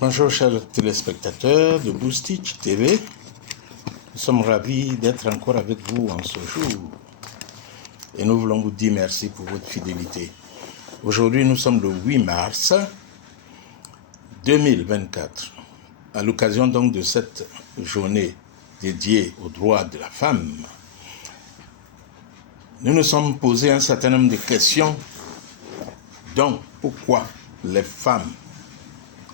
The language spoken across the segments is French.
Bonjour chers téléspectateurs de Boostich TV. Nous sommes ravis d'être encore avec vous en ce jour. Et nous voulons vous dire merci pour votre fidélité. Aujourd'hui, nous sommes le 8 mars 2024. À l'occasion donc de cette journée dédiée aux droits de la femme, nous nous sommes posé un certain nombre de questions. Donc, pourquoi les femmes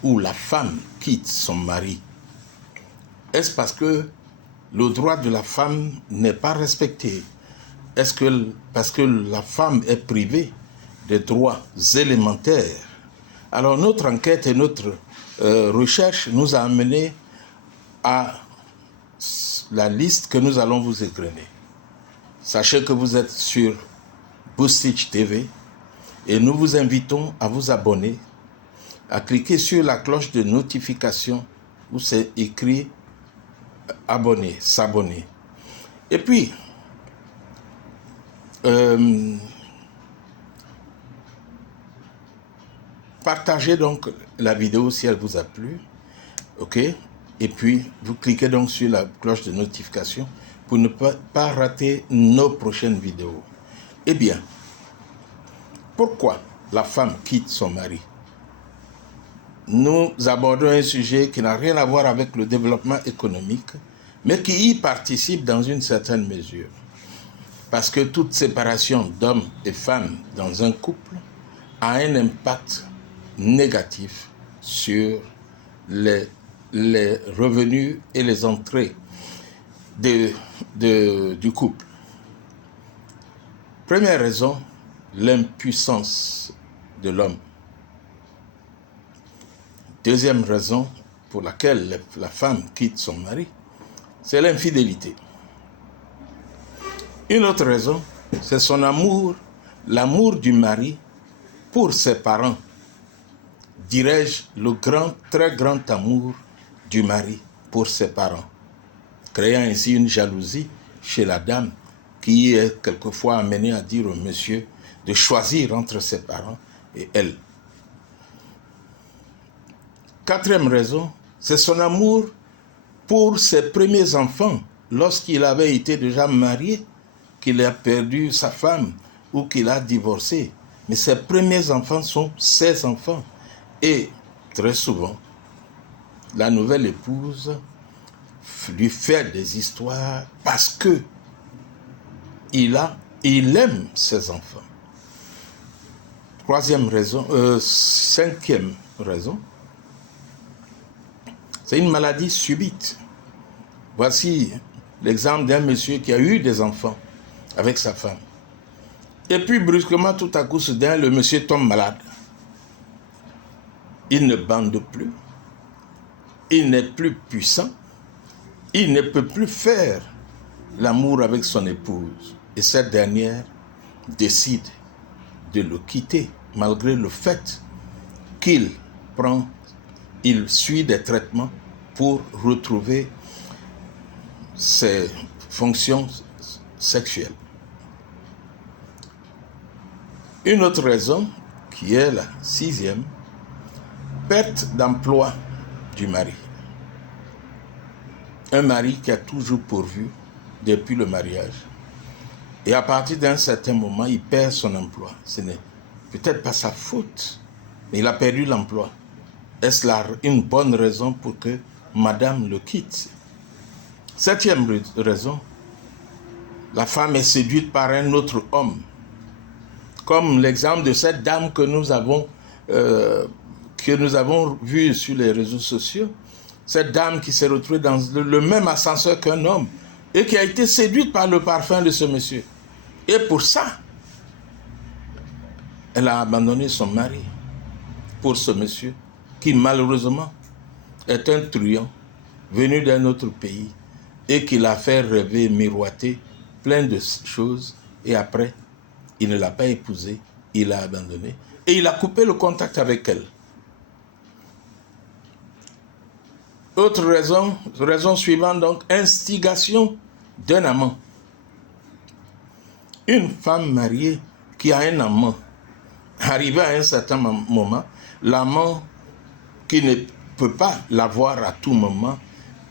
ou la femme quitte son mari? Est-ce parce que le droit de la femme n'est pas respecté? Est-ce que parce que la femme est privée des droits élémentaires? Alors notre enquête et notre recherche nous a amené à la liste que nous allons vous égrener. Sachez que vous êtes sur Boostich TV et nous vous invitons à vous abonner, à cliquer sur la cloche de notification où c'est écrit abonner, s'abonner. Et puis, partagez donc la vidéo si elle vous a plu, ok? Et puis, vous cliquez donc sur la cloche de notification pour ne pas rater nos prochaines vidéos. Eh bien, pourquoi la femme quitte son mari? Nous abordons un sujet qui n'a rien à voir avec le développement économique, mais qui y participe dans une certaine mesure. Parce que toute séparation d'hommes et femmes dans un couple a un impact négatif sur les revenus et les entrées du couple. Première raison, l'impuissance de l'homme. Deuxième raison pour laquelle la femme quitte son mari, c'est l'infidélité. Une autre raison, c'est son amour, l'amour du mari pour ses parents. Dirais-je, le très grand amour du mari pour ses parents, créant ainsi une jalousie chez la dame qui est quelquefois amenée à dire au monsieur de choisir entre ses parents et elle. Quatrième raison, c'est son amour pour ses premiers enfants. Lorsqu'il avait été déjà marié, qu'il a perdu sa femme ou qu'il a divorcé. Mais ses premiers enfants sont ses enfants. Et très souvent, la nouvelle épouse lui fait des histoires parce que il aime ses enfants. Cinquième raison, c'est une maladie subite. Voici l'exemple d'un monsieur qui a eu des enfants avec sa femme. Et puis brusquement, tout à coup, soudain, le monsieur tombe malade. Il ne bande plus. Il n'est plus puissant. Il ne peut plus faire l'amour avec son épouse. Et cette dernière décide de le quitter, malgré le fait qu'il suit des traitements pour retrouver ses fonctions sexuelles. Une autre raison, qui est la sixième, perte d'emploi du mari. Un mari qui a toujours pourvu depuis le mariage. Et à partir d'un certain moment, il perd son emploi. Ce n'est peut-être pas sa faute, mais il a perdu l'emploi. Est-ce là une bonne raison pour que madame le quitte? Septième raison, la femme est séduite par un autre homme. Comme l'exemple de cette dame que nous avons vue sur les réseaux sociaux. Cette dame qui s'est retrouvée dans le même ascenseur qu'un homme et qui a été séduite par le parfum de ce monsieur. Et pour ça, elle a abandonné son mari pour ce monsieur qui malheureusement est un truand venu d'un autre pays et qui l'a fait rêver, miroiter plein de choses. Et après, il ne l'a pas épousée, il l'a abandonnée et il a coupé le contact avec elle. Autre raison suivante donc, instigation d'un amant. Une femme mariée qui a un amant, arrivé à un certain moment, l'amant qui ne peut pas l'avoir à tout moment,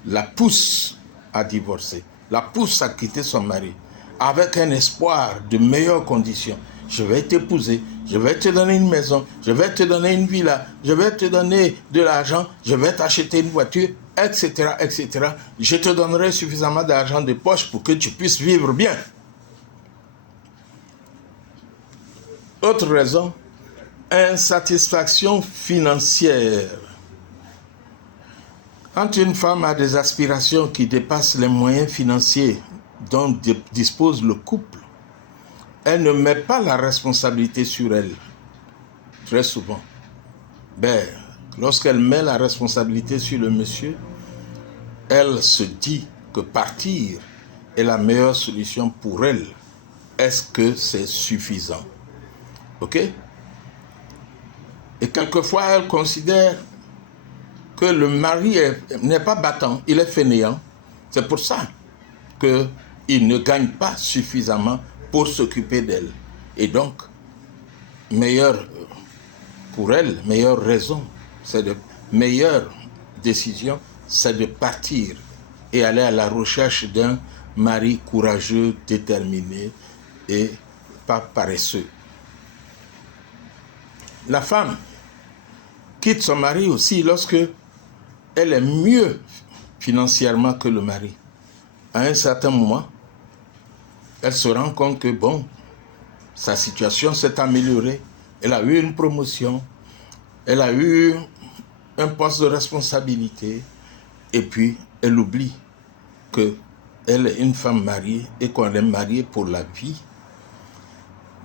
la pousse à divorcer, la pousse à quitter son mari, avec un espoir de meilleures conditions. Je vais t'épouser, je vais te donner une maison, je vais te donner une villa, je vais te donner de l'argent, je vais t'acheter une voiture, etc., etc. Je te donnerai suffisamment d'argent de poche pour que tu puisses vivre bien. Autre raison, insatisfaction financière. Quand une femme a des aspirations qui dépassent les moyens financiers dont dispose le couple, elle ne met pas la responsabilité sur elle, très souvent. Lorsqu'elle met la responsabilité sur le monsieur, elle se dit que partir est la meilleure solution pour elle. Est-ce que c'est suffisant? Ok? Et quelquefois, elle considère que le mari n'est pas battant, il est fainéant. C'est pour ça qu'il ne gagne pas suffisamment pour s'occuper d'elle. Et donc, meilleure pour elle, meilleure raison, meilleure décision, c'est de partir et aller à la recherche d'un mari courageux, déterminé et pas paresseux. La femme quitte son mari aussi lorsque elle est mieux financièrement que le mari. À un certain moment, elle se rend compte que, sa situation s'est améliorée. Elle a eu une promotion, elle a eu un poste de responsabilité, et puis elle oublie qu'elle est une femme mariée et qu'on est marié pour la vie,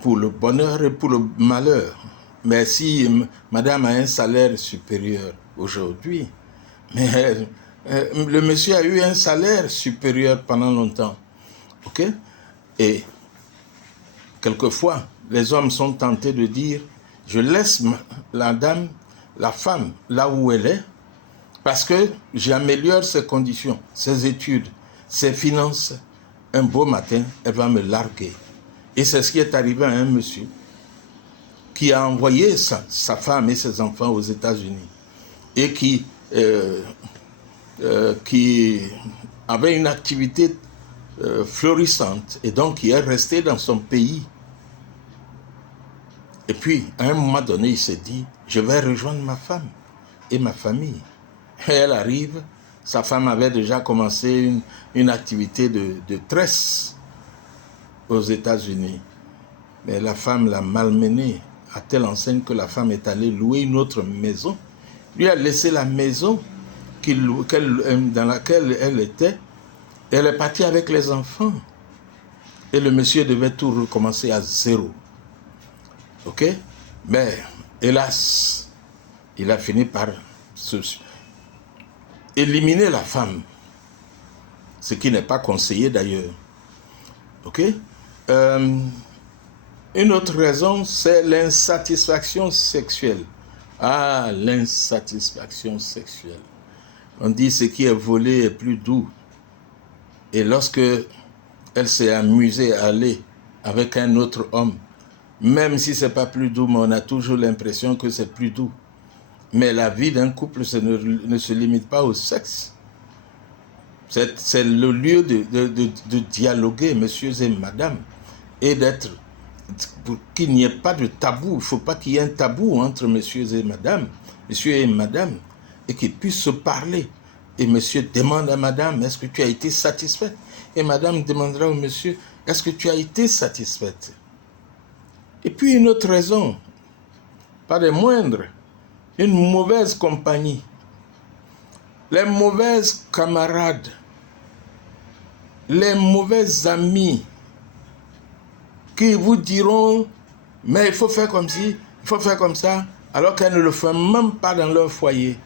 pour le bonheur et pour le malheur. Mais si madame a un salaire supérieur aujourd'hui, mais le monsieur a eu un salaire supérieur pendant longtemps. Ok? Et quelquefois, les hommes sont tentés de dire, je laisse la femme, là où elle est, parce que j'améliore ses conditions, ses études, ses finances. Un beau matin, elle va me larguer. Et c'est ce qui est arrivé à un monsieur qui a envoyé sa femme et ses enfants aux États-Unis et qui avait une activité florissante et donc qui est resté dans son pays. Et puis, à un moment donné, il s'est dit, je vais rejoindre ma femme et ma famille. Et elle arrive, sa femme avait déjà commencé une activité de tresse aux États-Unis. Mais la femme l'a malmenée à telle enseigne que la femme est allée louer une autre maison. Lui a laissé la maison dans laquelle elle était. Elle est partie avec les enfants. Et le monsieur devait tout recommencer à zéro. Ok? Mais, hélas, il a fini par éliminer la femme. Ce qui n'est pas conseillé d'ailleurs. Ok? Une autre raison, c'est l'insatisfaction sexuelle. Ah, l'insatisfaction sexuelle. On dit ce qui est volé est plus doux. Et lorsque elle s'est amusée à aller avec un autre homme, même si ce n'est pas plus doux, mais on a toujours l'impression que c'est plus doux. Mais la vie d'un couple ne se limite pas au sexe. C'est le lieu de dialoguer, messieurs et madame, et pour qu'il n'y ait pas de tabou. Il ne faut pas qu'il y ait un tabou entre messieurs et madame, et qu'ils puissent se parler. Et monsieur demande à madame, est-ce que tu as été satisfaite? Et madame demandera au monsieur, est-ce que tu as été satisfaite? Et puis une autre raison, pas des moindres, une mauvaise compagnie. Les mauvaises camarades, les mauvais amis qui vous diront, mais il faut faire comme ci, il faut faire comme ça, alors qu'elles ne le font même pas dans leur foyer.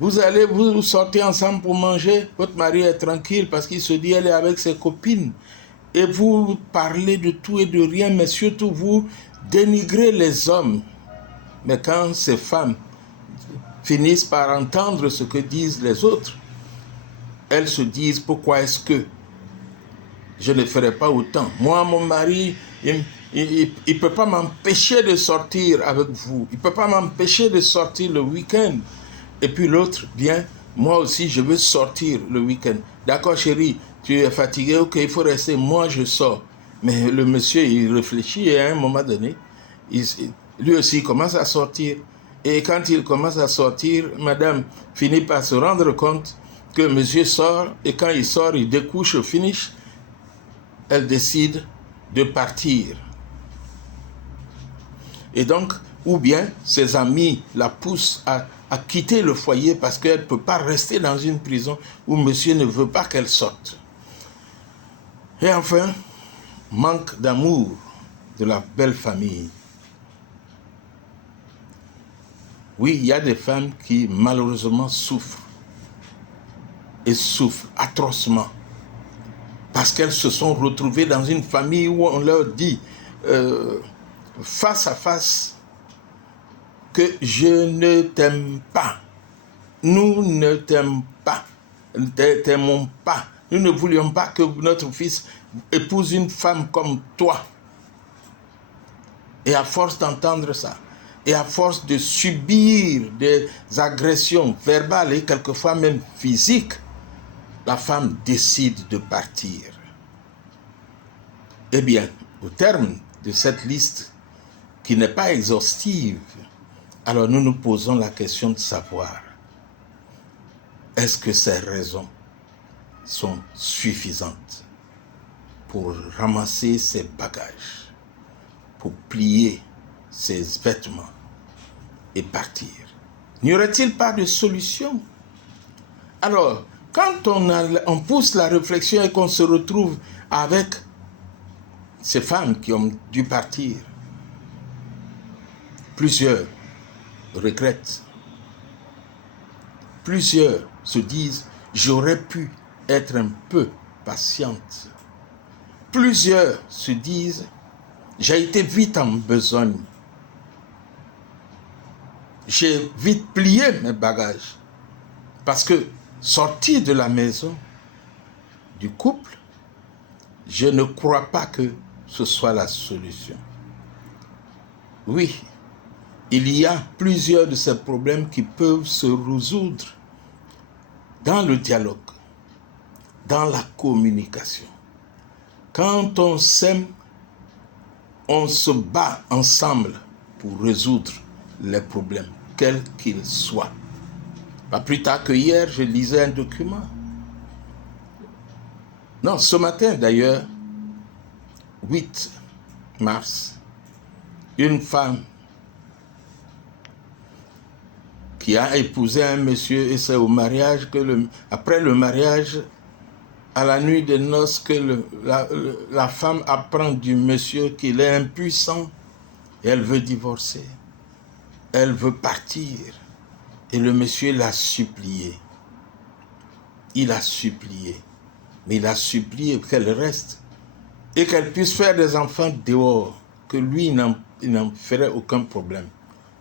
Vous allez vous sortir ensemble pour manger, votre mari est tranquille parce qu'il se dit elle est avec ses copines. Et vous parlez de tout et de rien, mais surtout vous dénigrez les hommes. Mais quand ces femmes finissent par entendre ce que disent les autres, elles se disent, pourquoi est-ce que je ne ferai pas autant? Moi, mon mari, il ne peut pas m'empêcher de sortir avec vous. Il ne peut pas m'empêcher de sortir le week-end. Et puis l'autre vient, moi aussi je veux sortir le week-end. D'accord chérie, tu es fatigué, ok, il faut rester, moi je sors. Mais le monsieur, il réfléchit et à un moment donné, lui aussi il commence à sortir. Et quand il commence à sortir, madame finit par se rendre compte que monsieur sort, et quand il sort, il découche au finish, elle décide de partir. Et donc, ou bien ses amis la poussent à quitter le foyer parce qu'elle ne peut pas rester dans une prison où monsieur ne veut pas qu'elle sorte. Et enfin, manque d'amour de la belle famille. Oui, il y a des femmes qui malheureusement souffrent, et souffrent atrocement, parce qu'elles se sont retrouvées dans une famille où on leur dit face à face que je ne t'aime pas, nous ne t'aimons pas, nous ne voulions pas que notre fils épouse une femme comme toi. Et à force d'entendre ça, et à force de subir des agressions verbales et quelquefois même physiques, la femme décide de partir. Eh bien, au terme de cette liste, qui n'est pas exhaustive, alors nous nous posons la question de savoir, est-ce que ces raisons sont suffisantes pour ramasser ses bagages, pour plier ses vêtements et partir? N'y aurait-il pas de solution? Alors, quand on pousse la réflexion et qu'on se retrouve avec ces femmes qui ont dû partir, plusieurs regrettent. Plusieurs se disent, j'aurais pu être un peu patiente. Plusieurs se disent, j'ai été vite en besogne. J'ai vite plié mes bagages. Parce que sortir de la maison du couple, je ne crois pas que ce soit la solution. Oui, il y a plusieurs de ces problèmes qui peuvent se résoudre dans le dialogue, dans la communication. Quand on s'aime, on se bat ensemble pour résoudre les problèmes, quels qu'ils soient. Pas plus tard que hier, je lisais un document. Non, ce matin d'ailleurs, 8 mars, une femme qui a épousé un monsieur, et c'est au mariage après le mariage, à la nuit des noces, que la femme apprend du monsieur qu'il est impuissant et elle veut divorcer. Elle veut partir. Et le monsieur l'a supplié. Il a supplié. Mais il a supplié qu'elle reste et qu'elle puisse faire des enfants dehors, que lui, il n'en ferait aucun problème.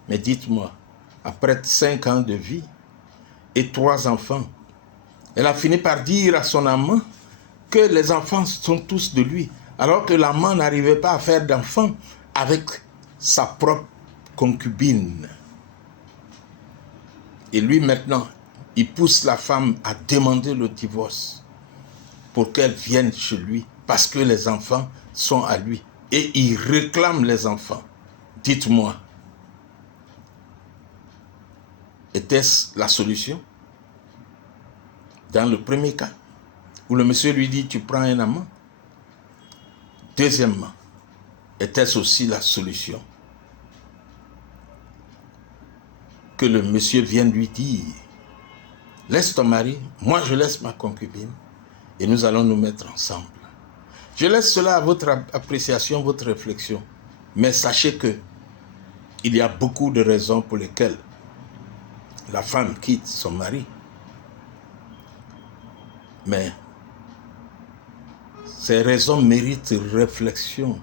Mais dites-moi, après 5 ans de vie et 3 enfants, elle a fini par dire à son amant que les enfants sont tous de lui, alors que l'amant n'arrivait pas à faire d'enfants avec sa propre concubine. Et lui maintenant, il pousse la femme à demander le divorce pour qu'elle vienne chez lui, parce que les enfants sont à lui. Et il réclame les enfants. Dites-moi, était-ce la solution? Dans le premier cas, où le monsieur lui dit, tu prends un amant. Deuxièmement, était-ce aussi la solution que le monsieur vienne lui dire, laisse ton mari, moi je laisse ma concubine, et nous allons nous mettre ensemble. Je laisse cela à votre appréciation, votre réflexion. Mais sachez que il y a beaucoup de raisons pour lesquelles la femme quitte son mari. Mais ces raisons méritent réflexion.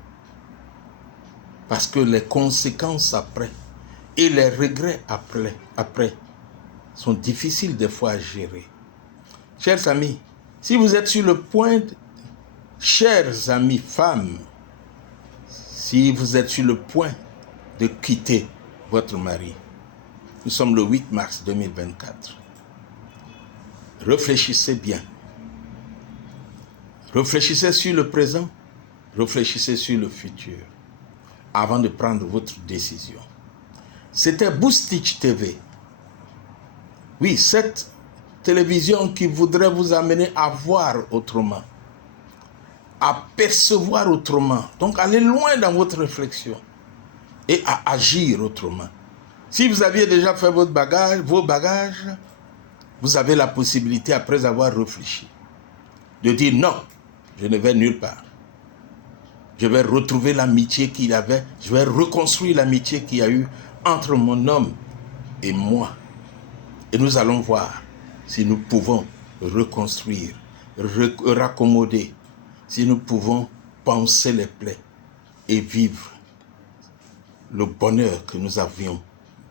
Parce que les conséquences après et les regrets après sont difficiles des fois à gérer. Chers amis, si vous êtes sur le point, chers amis femmes, si vous êtes sur le point de quitter votre mari, Nous sommes le 8 mars 2024. Réfléchissez bien. Réfléchissez sur le présent. Réfléchissez sur le futur avant de prendre votre décision. C'était Boostich TV. Oui, cette télévision qui voudrait vous amener à voir autrement, à percevoir autrement. Donc, aller loin dans votre réflexion et à agir autrement. Si vous aviez déjà fait vos bagages, vous avez la possibilité, après avoir réfléchi, de dire non, je ne vais nulle part. Je vais retrouver l'amitié qu'il y avait, je vais reconstruire l'amitié qu'il y a eu entre mon homme et moi. Et nous allons voir si nous pouvons reconstruire, raccommoder, si nous pouvons panser les plaies et vivre le bonheur que nous avions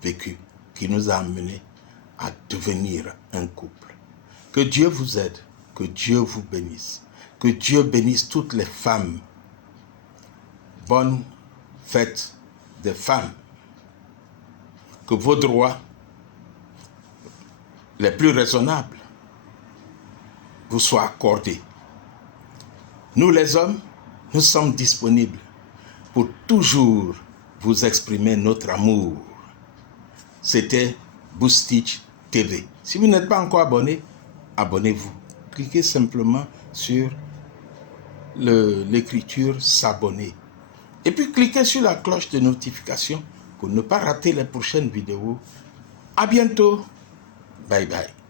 vécu, qui nous a amenés à devenir un couple. Que Dieu vous aide, que Dieu vous bénisse, que Dieu bénisse toutes les femmes. Bonne fête des femmes. Que vos droits les plus raisonnables vous soient accordés. Nous les hommes, nous sommes disponibles pour toujours vous exprimer notre amour. C'était Boostich TV. Si vous n'êtes pas encore abonné, abonnez-vous. Cliquez simplement sur l'écriture s'abonner. Et puis cliquez sur la cloche de notification pour ne pas rater les prochaines vidéos. À bientôt. Bye bye.